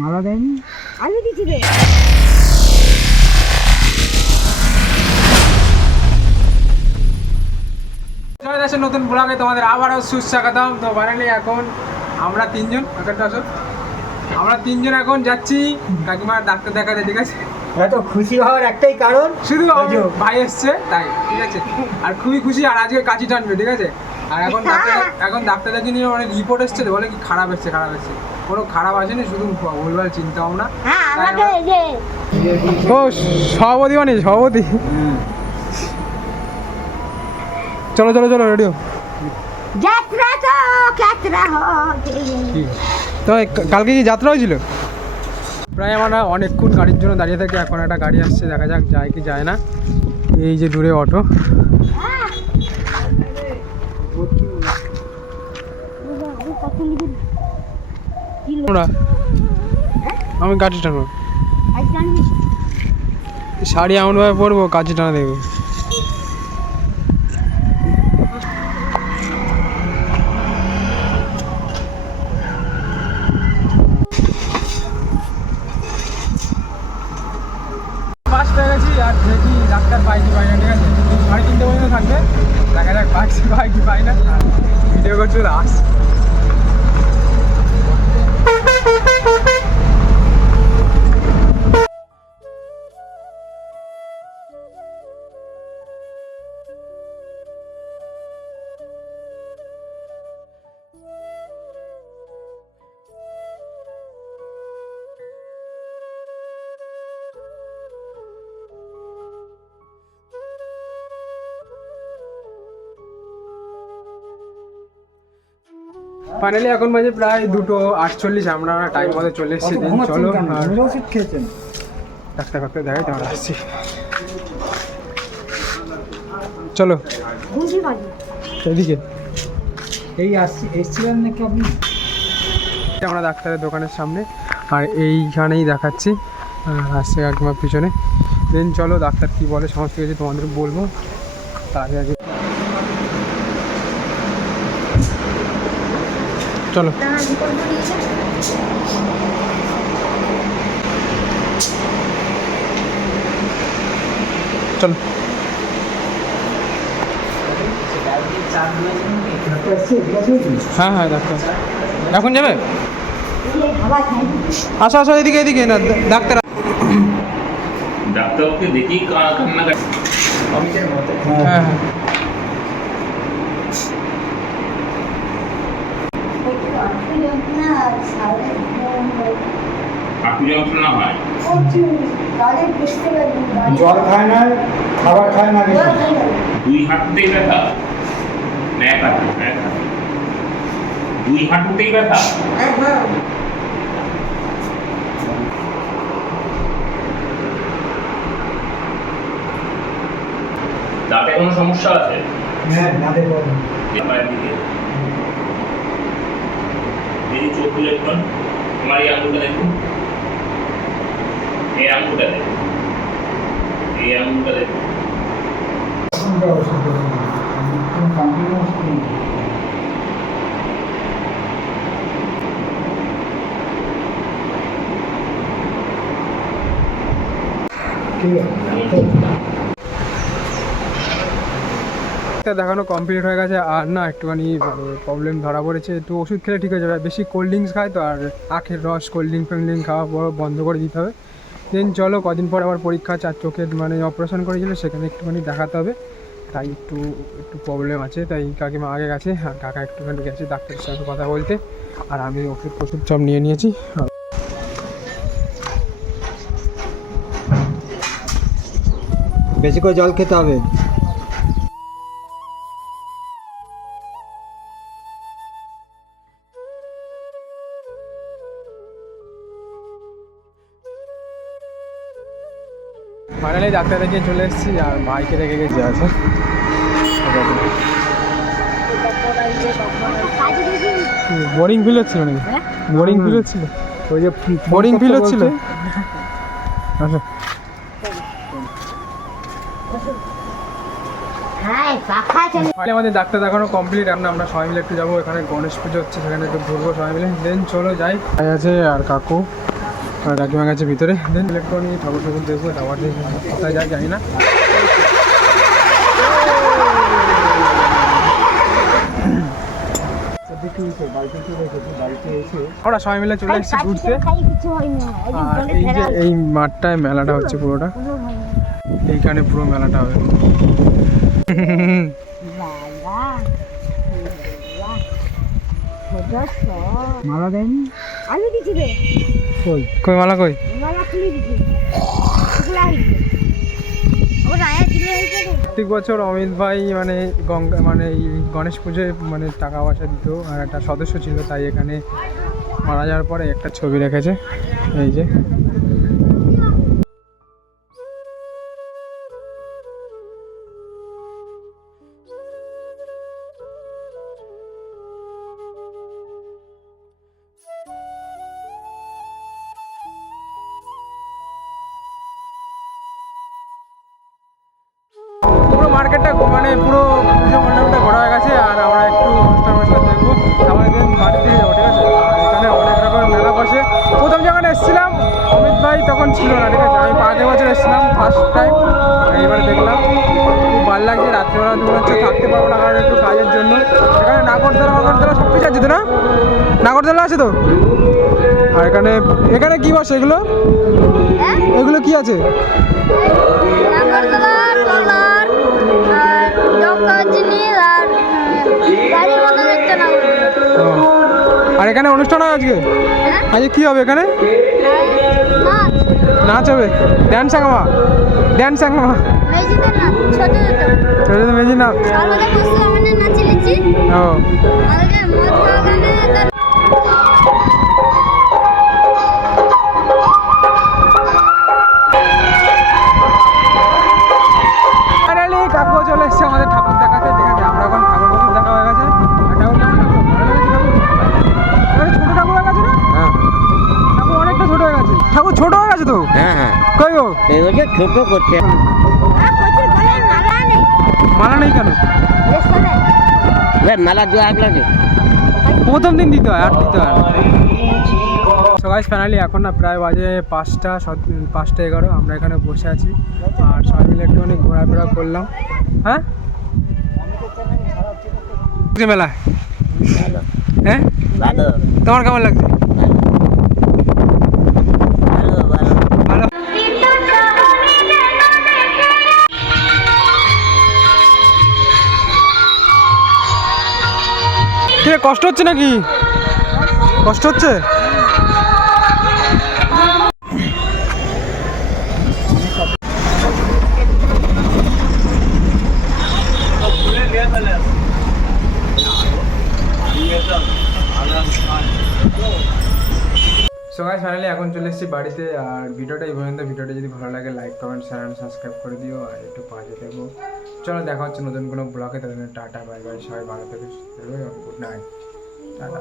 মালা দেয়নি, আমি দিচ্ছি রে। নতুন ব্লগে তোমাদের আবারও সুস্বাগতম। তো ফাইনালি এখন আমরা তিনজন এখন যাচ্ছি কাকিমার ডাক্তার দেখাতে, ঠিক আছে? এত খুশি হওয়ার একটাই কারণ, শুধু ভাই এসছে তাই, ঠিক আছে? আর খুবই খুশি, আর আজকে কাঁচি টানবে, ঠিক আছে? আর এখন ডাক্তার দেখে নিয়ে অনেক রিপোর্ট এসছে, বলে কি খারাপ এসছে। কোনো খারাপ আসেনি, শুধু ভুলভাল চিন্তা ভাবনা। ও সভাপতি মানে সভাপতি। চলো রেডিও। তো কালকে কি যাত্রা হয়েছিল? প্রায় আমরা অনেকক্ষণ গাড়ির জন্য দাঁড়িয়ে থাকি। এখন একটা গাড়ি আসছে, দেখা যাক যায় কি যায় না। এই যে দূরে অটো। আমি গাড়ি টানবো, শাড়ি এমনভাবে পরবো কাঁচি টানা দেবে। আর দেখি ডাক্তার পাই কি পাই না, ঠিক আছে? 3:30 পর্যন্ত থাকবে, দেখা যাক পাই কি পাই না। ভিডিও করছো আস। ফাইনালি এখন বাজে প্রায় 2:48। আমরা টাইম মতো চলে এসেছি। চলো ওষুধ খেয়েছেন ডাক্তার দেখাই, আমরা আসছি। চলো এদিকে এই এসছিলেন নাকি আপনি? আমরা ডাক্তারের দোকানের সামনে, আর এইখানেই দেখাচ্ছি, আসছে একবার পিছনে। দেন চলো ডাক্তার কী বলে সমস্ত কিছু তোমাদের বলবো। তার আগে চলো হ্যাঁ ডাক্তার এখন যাবে। আসো এদিকে না ডাক্তার। ডাক্তারকে দেখি কান্না কাটি। হ্যাঁ হাঁটু যন্ত্রণা হয়, জল খায় না, খাবার খায় না, দুই হাঁটুতেই ব্যথা, এক হাঁটু দুই হাঁটুতেই ব্যথা। দাঁতে কোনো সমস্যা আছে? হ্যাঁ দাঁতে প্রবলেম। দিদি চোখ খুলে দেখুন, তোমার এই আঙুলটা দেখুন, এই আঙুলটা দেখুন, এই আঙুলটা দেখুন। দেখানো কমপ্লিট হয়ে গেছে, আর না একটুখানি প্রবলেম ধরা পড়েছে। একটু ওষুধ খেলে ঠিক হয়ে যাবে। বেশি কোল্ড ড্রিঙ্কস খায় তো, আর আখের রস কোল্ড ড্রিঙ্ক খাওয়া বন্ধ করে দিতে হবে। দেন চলো কদিন পর আবার পরীক্ষা আছে, আর চোখের অপারেশন করেছিল, সেখানে একটুখানি দেখাতে হবে। তাই একটু প্রবলেম আছে, তাই কাকিমা আগে গেছে, আর কাকা একটুখানি গেছে ডাক্তারের সাথে কথা বলতে। আর আমি ওষুধ সব নিয়ে নিয়েছি। বেশি করে জল খেতে হবে। ফাইনালি ডাক্তার দেখে চলে এসেছি, আর ভাইকে রেখে গেছি আছে। বোরিং ফিল হচ্ছিল নাকি? বোরিং ফিল হচ্ছিল, ওই যে বোরিং ফিল হচ্ছিল। আচ্ছা ফাইনালি আমাদের ডাক্তার দেখানো কমপ্লিট। আমরা সবাই মিলে একটু যাবো, এখানে গণেশ পুজো হচ্ছে, সেখানে একটু ঘুরবো সবাই মিলে। দেন চলো যাই। ভাই আছে আর কাকু আর কাকিমা গেছে ভিতরে। দেন ইলেকট্রনিক ঠাকুর ঠাকুর দেখবো, আবার কোথায় যাই জানি না। আমরা সবাই মিলে চলে এসেছি ঘুরতে। আর এই যে এই মাঠটায় মেলাটা হচ্ছে পুরোটা, এইখানে পুরো মেলাটা হবে। মালা দেয়নি কই কই মালা কই? প্রত্যেক বছর অমিত ভাই মানে মানে এই গণেশ পুজোয় মানে টাকা পয়সা দিত, আর একটা সদস্য ছিল, তাই এখানে মারা যাওয়ার পরে একটা ছবি রেখেছে এই যে। পুরো মার্কেটটা মানে পুরো পুজো মণ্ডপটা ঘোরা হয়ে গেছে, আর আমরা একটু অনুষ্ঠান দেখবো, আমাদের বাড়ি থেকে যাবো, ঠিক আছে। আর এখানে অনেক রকমের মেলা বসে। প্রথম যখন এসেছিলাম অমিত ভাই তখন ছিল না, ঠিক আছে। আমি আগের বছর এসেছিলাম ফার্স্ট টাইম, এইবারে দেখলাম খুব ভালো লাগছে। রাত্রিবেলা মনে হচ্ছে থাকতে পারবো না, কারণ একটু কাজের জন্য। এখানে নাগরদোলা সব কিছু আছে তো না? নাগরদোলা আছে তো? আর এখানে এখানে কি বসে এগুলো? এগুলো কি আছে? আর এখানে অনুষ্ঠান হয় আজকে? আজকে কি হবে এখানে? নাচ হবে? ড্যান্স সাঙ্গামা? ড্যান্স সাঙ্গামা? ছোট মেজি নাচ? ও কাকু চলে এসছে আমাদের ঠাকুর দেখাতে, ঠিক আছে। আমরা এখন ঠাকুর ঠাকুর দেখা হয়ে গেছে। ঠাকুর কেমন লাগলো? ছোট ঠাকুর হয়ে গেছে না? ঠাকুর অনেকটা ছোট হয়ে গেছে। ঠাকুর ছোট হয়ে গেছে তো? হ্যাঁ কই গো? এগুলো ছোট করছে। মালা নেই কেন? মালা দেওয়া লাগে, প্রথম দিন দিতে হয়, আর দিতে হয়। সো গাইস ফাইনালি এখন না প্রায় বাজে 5:11। আমরা এখানে বসে আছি আর সবাই মিলে একটু অনেক ঘোরাফেরা করলাম। হ্যাঁ মেলা, হ্যাঁ তোমার কেমন লাগছে? ভালো। ঠিক কষ্ট হচ্ছে নাকি? কষ্ট হচ্ছে? সো গাইস ফাইনালি এখন চলে এসেছি বাড়িতে। আর ভিডিওটা এই পর্যন্ত। ভিডিওটা যদি ভালো লাগে like comment share and subscribe করে দিও, আর একটু পাশে থেকো। চলো দেখা হচ্ছে নতুন কোনো ব্লগে। তাদের টাটা বাই বাই, সবাই ভালো থেকে গুড নাইট, টাটা।